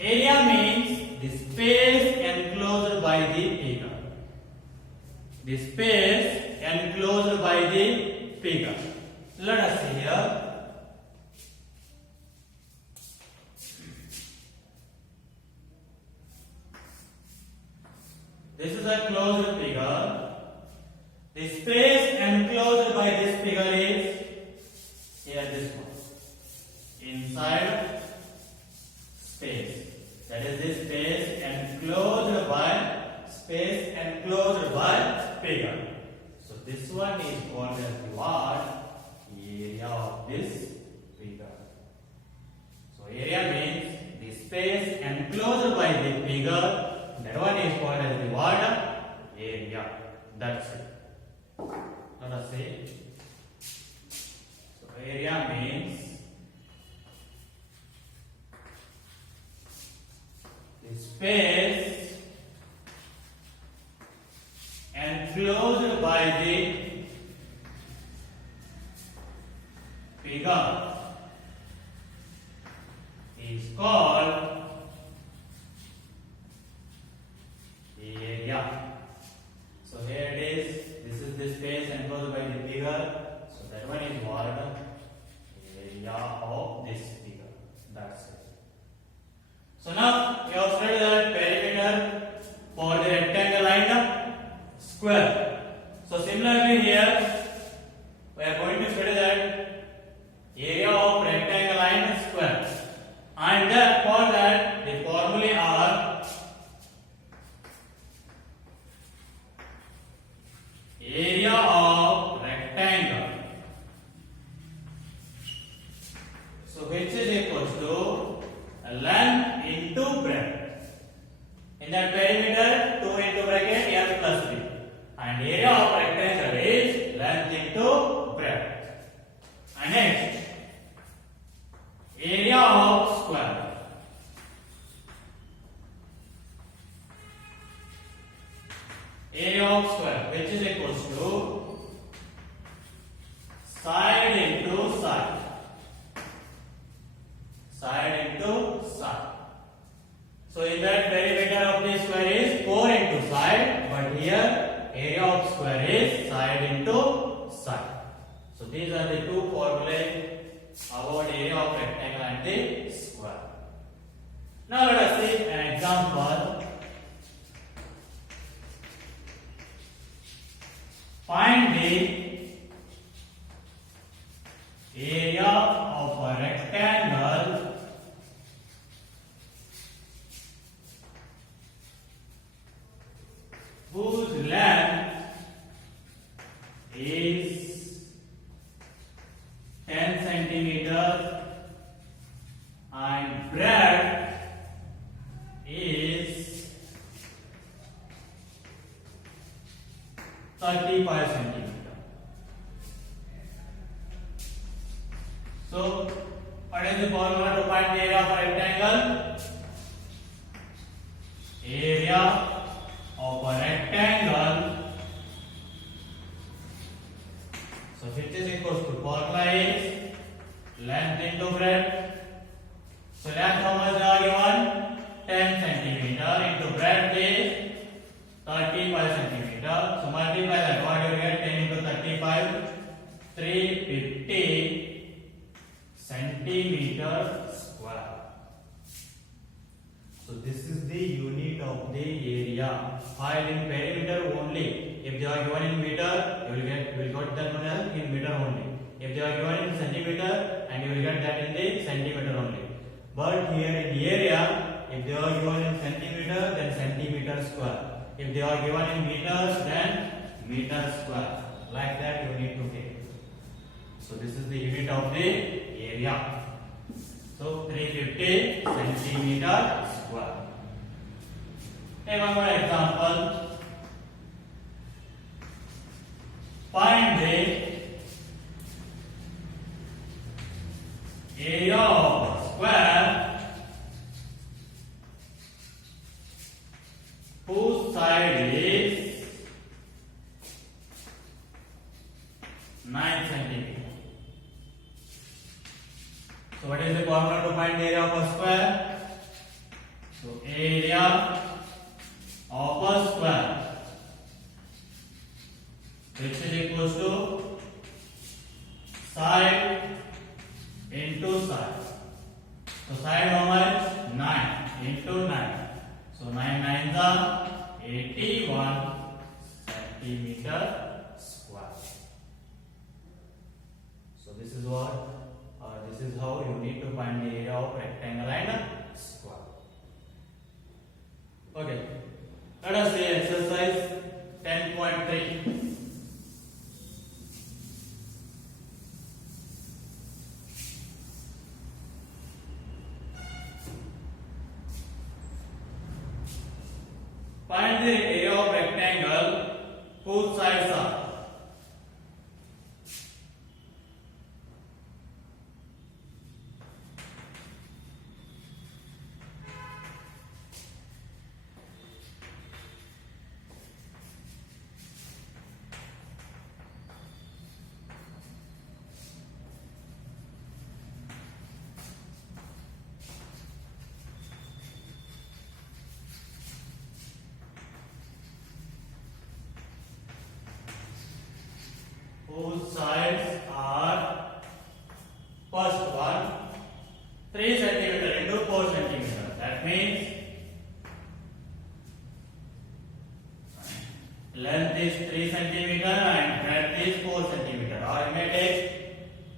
area means the space enclosed by the figure. The space enclosed by the figure. Let us see here. This is a closed figure. The space enclosed by this figure is here, this one. Inside space. That is the space enclosed by figure. So this one is called as the what? Area of this figure. So area means the space enclosed by the figure. That one is called as the what? Area. That's it. Let us see. So area means the space enclosed by the figure is called area. So here it is. This is the space enclosed by the figure. So that one is what? Area of this figure. That's it. So now we have studied the perimeter for the rectangle and square. So similarly here we are going to study that area of rectangle and square. And for that the formulae are area of rectangle, so which is equals to length into breadth. In that perimeter, 2 into bracket l plus b, and area of rectangle is length into breadth. And next, area of square. Area of square, which is equals to side into side. Side into side. So in that perimeter of the square is 4 into side, but here area of square is side into side. So these are the two formulae about area of rectangle and the square. Now let us see an example. Find the area of a rectangle whose length is 10 centimeters and breadth is 35 centimeters. So, what is the formula to find the area of a rectangle? Area of a rectangle, so which is equals to formula is length into breadth. So length how much are given? 10 centimeter into breadth is 35 centimeter. So multiply that. What you get? 10 into 35, 350 centimeter square. So this is the unit of the area. While in perimeter only, if they are given in meter, you will get that one in meter only. If they are given in centimeter, and you will get that in the centimeter only. But here in the area, if they are given in centimeter, then centimeter square. If they are given in meters, then meter square. Like that you need to take. So this is the unit of the area. So 350 centimeter square. Take one more example. Find the area of a square whose side is 9 centimeters. So what is the formula to find the area of a square? the 81 centimeter square. So this is what, this is how you need to find the area of rectangle and square. Okay, let us see exercise 10.3. Find the area of rectangle whose sides are. Whose sides are, first one, 3 centimeter into 4 centimeter. That means length is 3 centimeter and breadth is 4 centimeter. Or you may take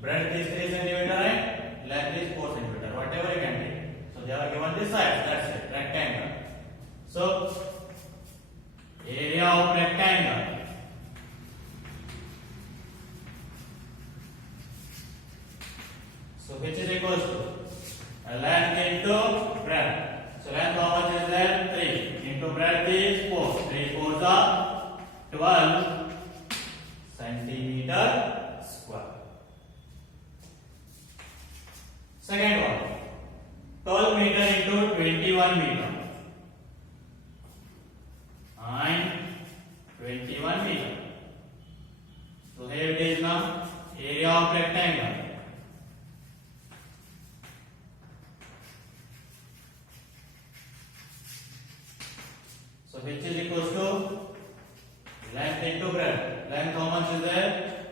breadth is 3 centimeter and length is 4 centimeter. Whatever you can take. So they are given the sides. That's it. Rectangle. So area of rectangle. So which is equals to length into breadth. So length how much is there? 3 into breadth is 4. 3 4s are 12 centimeter square. Second one, 12 meter into 21 meter and 21 meter. So here it is now, area of rectangle. So which is equals to length into breadth. Length how much is there?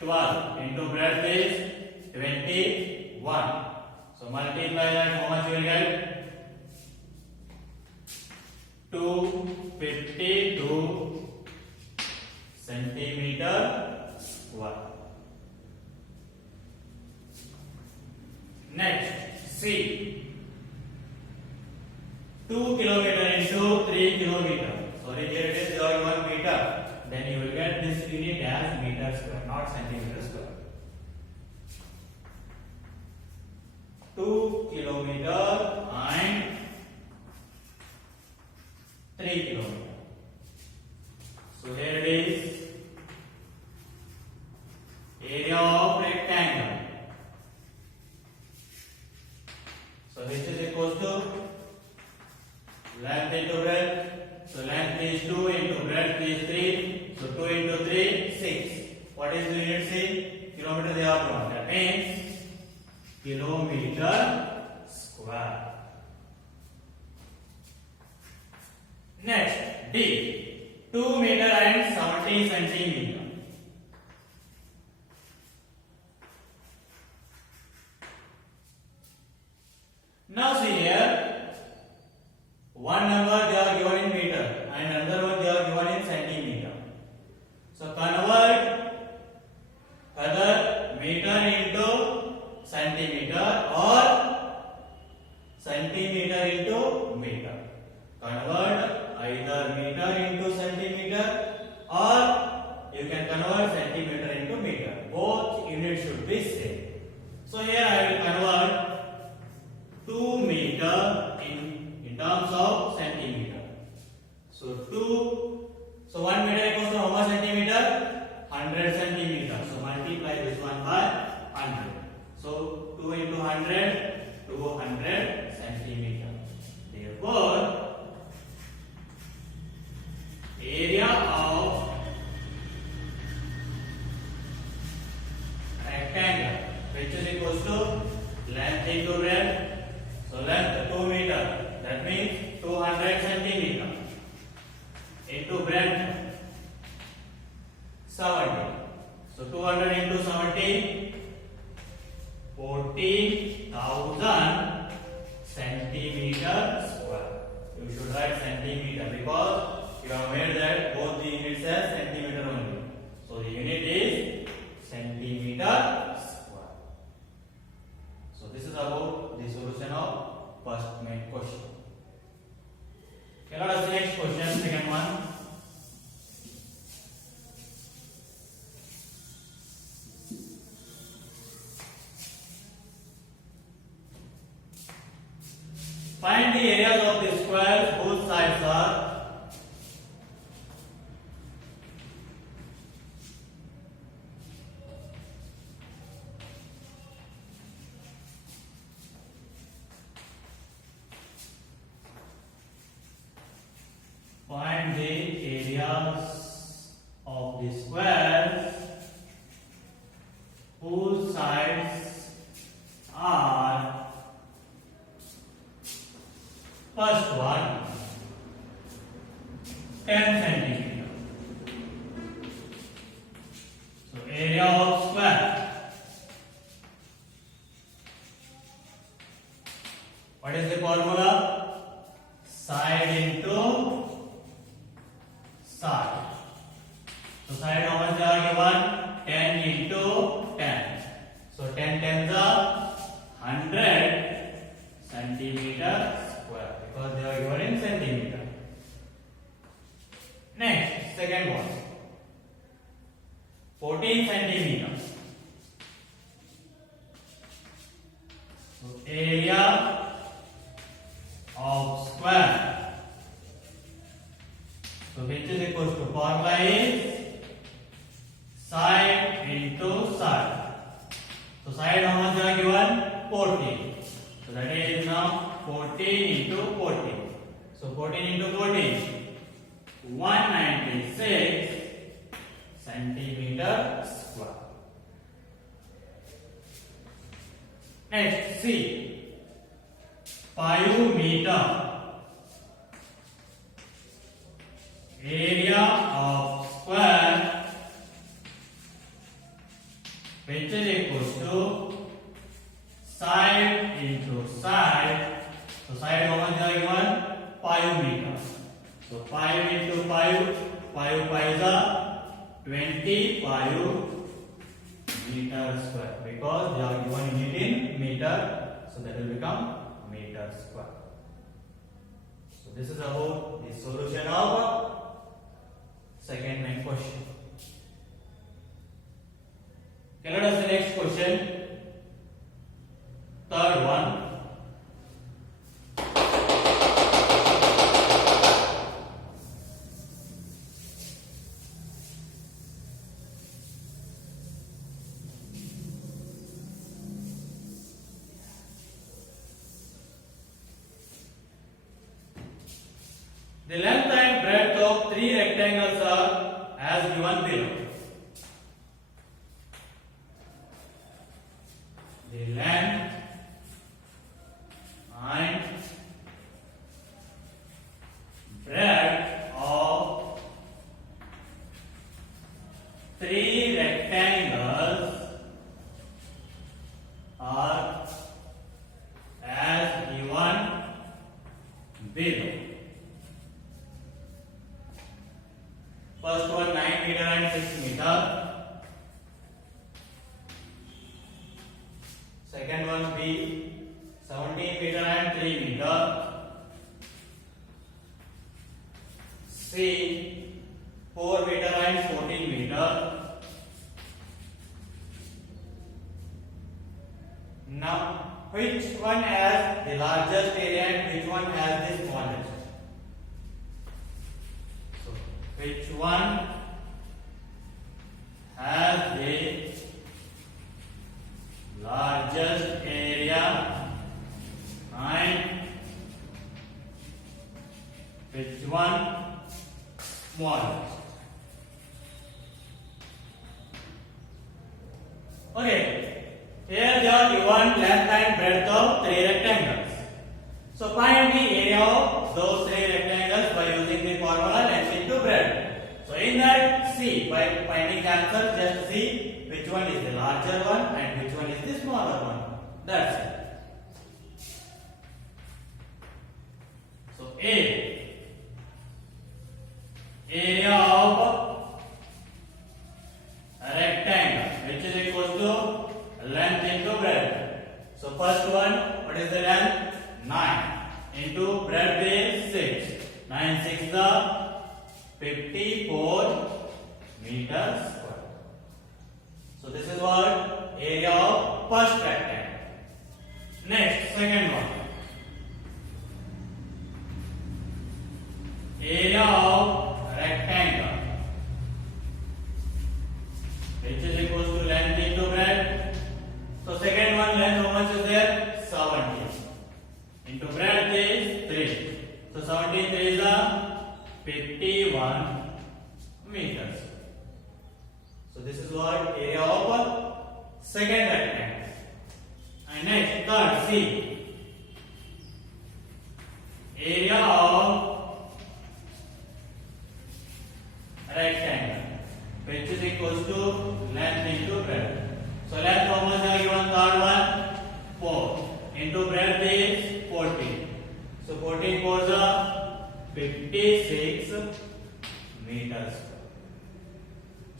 12 into breadth is 21. So multiply that, how much you will get? 252 centimeter square. Next, C. 2 kilometer into 3 kilometer. Sorry, here it is 1 meter. Then you will get this unit as meter square, not centimeter square. 2 kilometer and 3 kilometer. So here it is, area of rectangle. So this is equals to length into breadth. So length is 2 into breadth is 3. So 2 into 3, 6. What is the unit C? Kilometer they are drawn. That means kilometer square. Next, D. 2 meter and 70 centimeter. Now see here, one number they are given in meter and another one they are given in centimeter. So convert either meter into centimeter or centimeter into meter. Convert either meter into centimeter or you can convert centimeter into meter. Both units should be same. So here I will convert 2 meter in terms of centimeter. So 1 meter equals to how much centimeter? 100 centimeter. So multiply this one by 100. So 2 into 100, 200 centimeter. Therefore, area of rectangle, which is equals to length into breadth. So length 2 meter, that means 200 centimeter into breadth 70. So 200 into 70, 40,000 centimeter square. You should write centimeter you have made that both the units as centimeter only. So the unit is centimeter square. So this is about the solution of first main question. Okay, let us see next question, second one. Find the areas of the squares whose sides are find the areas of the squares whose sides are. First one, 10 centimeter. So area of square. What is the formula? Side into side. So side how much are given? 10 into 10. So 10 tens are 100 centimeter square, because they are given in centimeter. Next, second one, 14 centimeters. So area of square. So which is equal to, formula is side into side. So side how much are given? 14. So that is now 14 into 14. So 14 into 14, 196 centimeter square. Next, C, 5 meter. Area of square which is equal to side into side. So side how much are given? 5 meters. So 5 into 5, 5 5 are 25 meter square, because they are given unit in meter, so that will become meter square. So this is about the solution of second main question. Okay, let us see next question. Third one. The length and breadth of 3 rectangles are as given below. The length and breadth of 3 rectangles are as given below. First one 9 meter and 6 meter. Second one B 17 meter and 3 meter. C 4 meter and 14 meter. Now, which one has the largest area and which one has the smallest? So, which one has the largest area and which one smallest? Okay, here they are given length and breadth of 3 rectangles. So find the area of those 3 rectangles by using the formula length into breadth. So in that, see, by finding the answer, just see which one is the larger one and which one is the smaller one. That's it. So A area of rectangle, which is equal to length into breadth. So first one, what is the length? 9 into breadth is 6. 9 6 the 54 meters square. So this is what area of first rectangle. Next, second one. Area of rectangle, which is equal to length into breadth. So second one, length how much is there? 70. Into breadth is 3. So 70 is a 51 meters. So this is what area of second rectangle. And next, third, see. Area of rectangle, which is equal to length into breadth. So length how much are given? Third one, 4. Into breadth is 14. So 14 4s are 56 meters.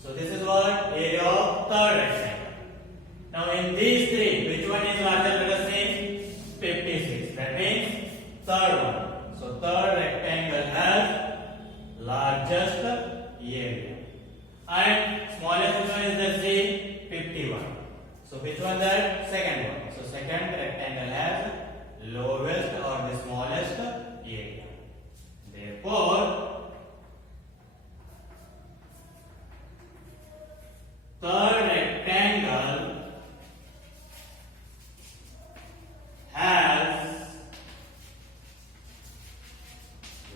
So this is what area of third rectangle. Now in these three, which one is larger? Let us say 56. That means third one. So third rectangle has largest area. And smallest one is the say 51. So which one that? Second one. So second rectangle has lowest or the smallest area. Therefore, third rectangle has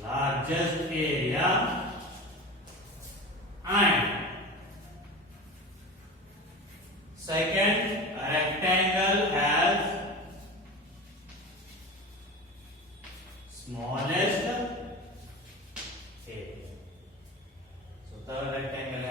largest area and second rectangle has smallest area. So third rectangle